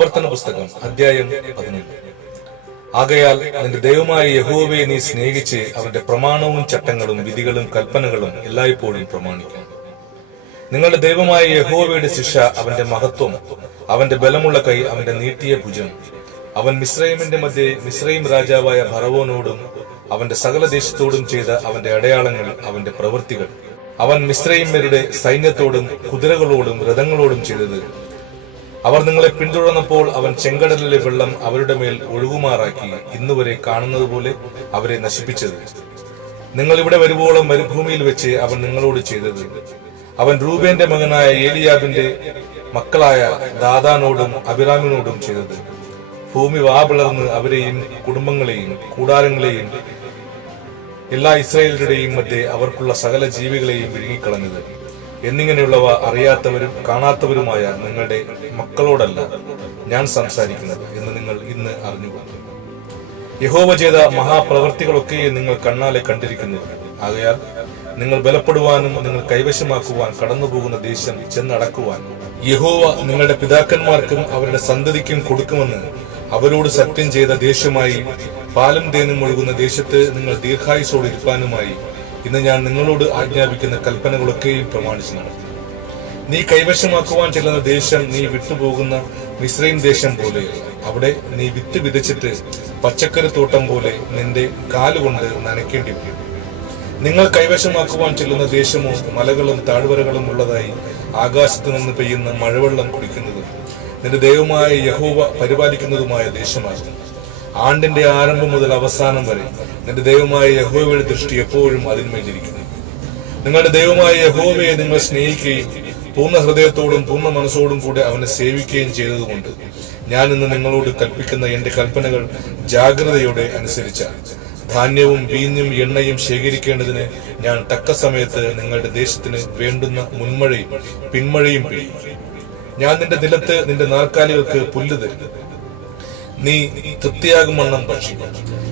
ആവർത്തന പുസ്തകം അധ്യായം 11. ആകയാൽ നിന്റെ ദൈവമായ യഹോവയെ നീ സ്നേഹിച്ച് അവന്റെ പ്രമാണവും ചട്ടങ്ങളും വിധികളും കൽപ്പനകളും എല്ലായ്പ്പോഴും പ്രമാണിക്കണം. നിങ്ങളുടെ ദൈവമായ യഹോവയുടെ ശിക്ഷ അവന്റെ മഹത്വം, അവന്റെ ബലമുള്ള കൈ, അവന്റെ നീട്ടിയ ഭുജം, അവൻ മിസ്രയീമിന്റെ മധ്യേ മിസ്രയീം രാജാവായ ഫറവോനോടും അവന്റെ സകല ദേശത്തോടും ചെയ്ത അവന്റെ അടയാളങ്ങൾ, അവന്റെ പ്രവൃത്തികൾ, അവൻ മിസ്രയീമ്യരുടെ സൈന്യത്തോടും കുതിരകളോടും രഥങ്ങളോടും ചെയ്തത്, അവർ നിങ്ങളെ പിന്തുടർന്നപ്പോൾ അവൻ ചെങ്കടലിലെ വെള്ളം അവരുടെ മേൽ ഒഴുകുമാറാക്കി ഇന്നുവരെ കാണുന്നത് പോലെ അവരെ നശിപ്പിച്ചത്, നിങ്ങൾ ഇവിടെ വരുവോളം മരുഭൂമിയിൽ വെച്ച് അവൻ നിങ്ങളോട് ചെയ്തത്, അവൻ രൂബേന്റെ മകനായ ഏലിയാബിന്റെ മക്കളായ ദാദാനോടും അബിറാമിനോടും ചെയ്തത്, ഭൂമി വാപിളർന്ന് അവരെയും കുടുംബങ്ങളെയും കൂടാരങ്ങളെയും എല്ലാ ഇസ്രായേലരുടെയും മധ്യേ അവർക്കുള്ള സകല ജീവികളെയും വിഴുങ്ങിക്കളഞ്ഞത്, എന്നിങ്ങനെയുള്ളവ അറിയാത്തവരും കാണാത്തവരുമായ നിങ്ങളുടെ മക്കളോടല്ല ഞാൻ സംസാരിക്കുന്നത് എന്ന് നിങ്ങൾ ഇന്ന് അറിഞ്ഞുകൊണ്ടു. യഹോവ ചെയ്ത മഹാപ്രവർത്തികളൊക്കെ നിങ്ങൾ കണ്ണാലെ കണ്ടിരിക്കുന്നു. ആകയാൽ നിങ്ങൾ ബലപ്പെടുവാനും നിങ്ങൾ കൈവശമാക്കുവാൻ കടന്നുപോകുന്ന ദേശം ചെന്നടക്കുവാൻ യഹോവ നിങ്ങളുടെ പിതാക്കന്മാർക്കും അവരുടെ സന്തതിക്കും കൊടുക്കുമെന്ന് അവരോട് സത്യം ചെയ്ത ദേശമായി പാലും തേനും ഒഴുകുന്ന ദേശത്ത് നിങ്ങൾ ദീർഘായുസോടെ ഇരിപ്പാനുമായി ഇന്ന് ഞാൻ നിങ്ങളോട് ആജ്ഞാപിക്കുന്ന കൽപ്പനകളൊക്കെയും പ്രമാണിച്ചു നടത്തും. നീ കൈവശമാക്കുവാൻ ചെല്ലുന്ന ദേശം നീ വിട്ടുപോകുന്ന മിസ്രൈം ദേശം പോലെയല്ല. അവിടെ നീ വിത്ത് വിതച്ചിട്ട് പച്ചക്കറിത്തോട്ടം പോലെ നിന്റെ കാലുകൊണ്ട് നനയ്ക്കേണ്ടി വരും. നിങ്ങൾ കൈവശമാക്കുവാൻ ചെല്ലുന്ന ദേശമോ മലകളും താഴ്വരകളും ഉള്ളതായി ആകാശത്തു നിന്ന് പെയ്യുന്ന മഴവെള്ളം കുടിക്കുന്നതും നിന്റെ ദൈവമായ യഹോവ പരിപാലിക്കുന്നതുമായ ദേശമാകും. ആണ്ടിന്റെ ആരംഭം മുതൽ അവസാനം വരെ നിന്റെ ദൈവമായ യഹോവയുടെ ദൃഷ്ടി എപ്പോഴും അതിന്മേലിരിക്കുന്നു. നിങ്ങളുടെ ദൈവമായ യഹോവയെ നിങ്ങൾ സ്നേഹിക്കുകയും പൂർണ്ണ ഹൃദയത്തോടും പൂർണ്ണ മനസ്സോടും കൂടെ അവനെ സേവിക്കുകയും ചെയ്തതുകൊണ്ട് ഞാൻ ഇന്ന് നിങ്ങളോട് കൽപ്പിക്കുന്ന എന്റെ കൽപ്പനകൾ ജാഗ്രതയോടെ അനുസരിച്ചാൽ ധാന്യവും വീഞ്ഞും എണ്ണയും ശേഖരിക്കേണ്ടതിന് ഞാൻ തക്ക സമയത്ത് നിങ്ങളുടെ ദേശത്തിന് വേണ്ടുന്ന മുൻമഴയും പിന്മഴയും പെയ്യും. ഞാൻ നിന്റെ നിലത്ത് നിന്റെ നാൽക്കാലികൾക്ക് പുല്ല് തരും. നീ തൃപ്തിയാകും വണ്ണം ഭക്ഷിക്കും.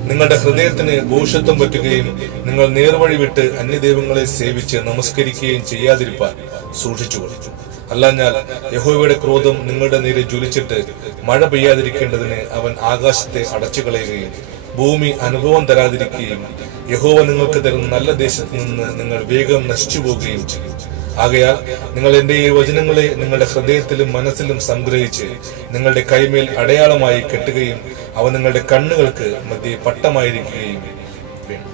നിങ്ങളുടെ ഹൃദയത്തിന് ഭോഷത്വം പറ്റുകയും നിങ്ങൾ നേർവഴി വിട്ട് അന്യദൈവങ്ങളെ സേവിച്ച് നമസ്കരിക്കുകയും ചെയ്യാതിരിപ്പാൻ സൂക്ഷിച്ചുകൊള്ളു. അല്ലാഞ്ഞാൽ യഹോവയുടെ ക്രോധം നിങ്ങളുടെ നേരെ ജ്വലിച്ചിട്ട് മഴ പെയ്യാതിരിക്കേണ്ടതിന് അവൻ ആകാശത്തെ അടച്ചു കളയുകയും ഭൂമി അനുഭവം തരാതിരിക്കുകയും യഹോവ നിങ്ങൾക്ക് തരുന്ന നല്ല ദേശത്ത് നിന്ന് നിങ്ങൾ വേഗം നശിച്ചു പോവുകയും ചെയ്യും. ആകയാൽ നിങ്ങൾ എന്റെ ഈ വചനങ്ങളെ നിങ്ങളുടെ ഹൃദയത്തിലും മനസ്സിലും സംഗ്രഹിച്ച് നിങ്ങളുടെ കൈമേൽ അടയാളമായി കെട്ടുകയും അവ നിങ്ങളുടെ കണ്ണുകൾക്ക് മധ്യേ പട്ടമായിരിക്കുകയും വേണം.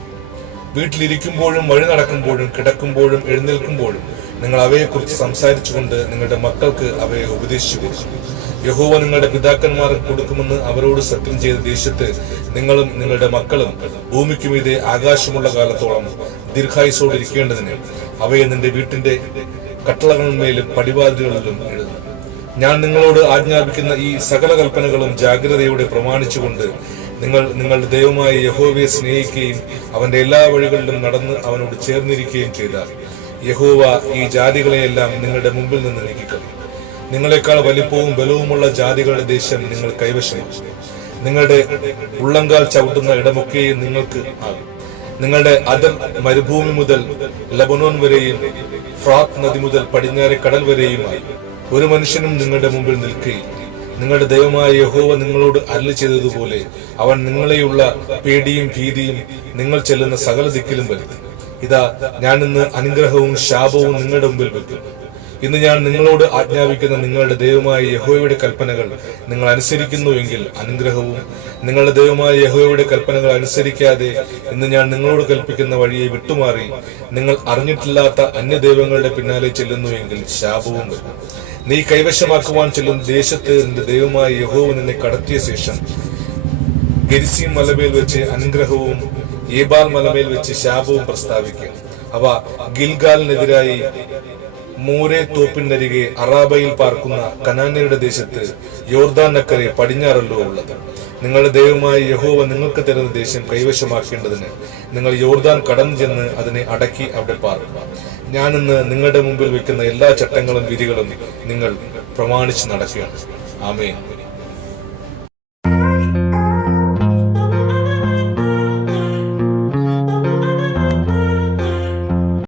വീട്ടിലിരിക്കുമ്പോഴും വഴി നടക്കുമ്പോഴും കിടക്കുമ്പോഴും എഴുന്നേൽക്കുമ്പോഴും നിങ്ങൾ അവയെക്കുറിച്ച് സംസാരിച്ചുകൊണ്ട് നിങ്ങളുടെ മക്കൾക്ക് അവയെ ഉപദേശിച്ചു കൊടുക്കും. യഹോവ നിങ്ങളുടെ പിതാക്കന്മാർക്ക് കൊടുക്കുമെന്ന് അവരോട് സത്യം ചെയ്ത ദേശത്ത് നിങ്ങളും നിങ്ങളുടെ മക്കളും ഭൂമിക്കുമീതെ ആകാശമുള്ള കാലത്തോളം ദീർഘായുസോടിരിക്കേണ്ടതിന് അവയെ നിന്റെ വീട്ടിന്റെ കട്ടളകളിന്മേലും പടിവാതിലുകളിലും എഴുതും. ഞാൻ നിങ്ങളോട് ആജ്ഞാപിക്കുന്ന ഈ സകല കൽപ്പനകളും ജാഗ്രതയോടെ പ്രമാണിച്ചുകൊണ്ട് നിങ്ങൾ നിങ്ങളുടെ ദൈവമായ യഹോവയെ സ്നേഹിക്കുകയും അവന്റെ എല്ലാ വഴികളിലും നടന്ന് അവനോട് ചേർന്നിരിക്കുകയും ചെയ്താൽ യഹോവ ഈ ജാതികളെയെല്ലാം നിങ്ങളുടെ മുമ്പിൽ നിന്ന് നീക്കിക്കളയും. നിങ്ങളെക്കാൾ വലിപ്പവും ബലവുമുള്ള ജാതികളുടെ ദേശം നിങ്ങൾ കൈവശമാക്കും. നിങ്ങളുടെ ഉള്ളങ്കാൽ ചവിട്ടുന്ന ഇടമൊക്കെയും നിങ്ങൾക്ക് ആകും. നിങ്ങളുടെ അതിർ മരുഭൂമി മുതൽ ലബനോൻ വരെയും ഫ്രാത്ത് നദി മുതൽ പടിഞ്ഞാറെ കടൽ വരെയുമായി ഒരു മനുഷ്യനും നിങ്ങളുടെ മുമ്പിൽ നിൽക്കുകയും നിങ്ങളുടെ ദൈവമായ യഹോവ നിങ്ങളോട് അരുളി ചെയ്തതുപോലെ അവൻ നിങ്ങളെയുള്ള പേടിയും ഭീതിയും നിങ്ങൾ ചെല്ലുന്ന സകല ദിക്കിലും വരുത്തും. ഇതാ ഞാൻ ഇന്ന് അനുഗ്രഹവും ശാപവും നിങ്ങളുടെ മുമ്പിൽ വെക്കും. ഇന്ന് ഞാൻ നിങ്ങളോട് ആജ്ഞാപിക്കുന്ന നിങ്ങളുടെ ദൈവമായ യഹോവയുടെ കൽപ്പനകൾ നിങ്ങൾ അനുസരിക്കുന്നുവെങ്കിൽ അനുഗ്രഹവും, നിങ്ങളുടെ ദൈവമായ യഹോവയുടെ കൽപ്പനകൾ അനുസരിക്കാതെ ഇന്ന് ഞാൻ നിങ്ങളോട് കൽപ്പിക്കുന്ന വഴിയെ വിട്ടുമാറി നിങ്ങൾ അറിഞ്ഞിട്ടില്ലാത്ത അന്യദൈവങ്ങളുടെ പിന്നാലെ ചെല്ലുന്നുവെങ്കിൽ ശാപവും വരും. നീ കൈവശമാക്കുവാൻ ചെല്ലുന്ന ദേശത്ത് നിന്റെ ദൈവമായ യഹോവ നിന്നെ കടത്തിയ ശേഷം ഗെരിസീം മലമേൽ വെച്ച് അനുഗ്രഹവും ഏബാൽ മലമേൽ വെച്ച് ശാപവും പ്രസ്താവിക്കുക. അവ ഗിൽഗാലിനെതിരായി മോരെ തോപ്പിനരികെ അറാബയിൽ പാർക്കുന്ന കനാന്യരുടെ ദേശത്ത് യോർദാനക്കരെ പടിഞ്ഞാറല്ലോ ഉള്ളത്. നിങ്ങളുടെ ദൈവമായ യഹോവ നിങ്ങൾക്ക് തരുന്ന ദേശം കൈവശമാക്കേണ്ടതിന് നിങ്ങൾ യോർദാൻ കടന്നു ചെന്ന് അതിനെ അടക്കി അവിടെ പാർക്കുക. ഞാനിന്ന് നിങ്ങളുടെ മുമ്പിൽ വെക്കുന്ന എല്ലാ ചട്ടങ്ങളും വിധികളും നിങ്ങൾ പ്രമാണിച്ച് നടക്കുകയാണ്. ആമേൻ.